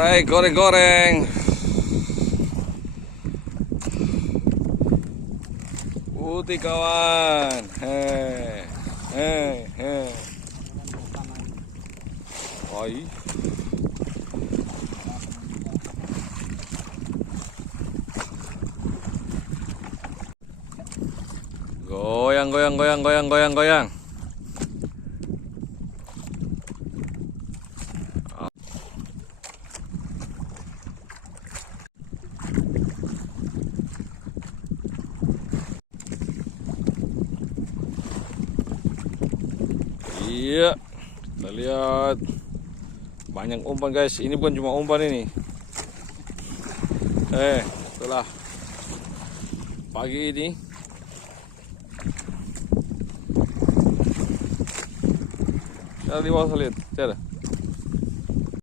Alright, goreng-goreng. Putih kawan. Hei, hei, hei. Oi. Goyang, goyang, goyang, goyang, goyang, goyang. Iya, kita lihat banyak umpan guys. Ini bukan cuma umpan ini. Setelah pagi ini cara di bawah lihat, cara.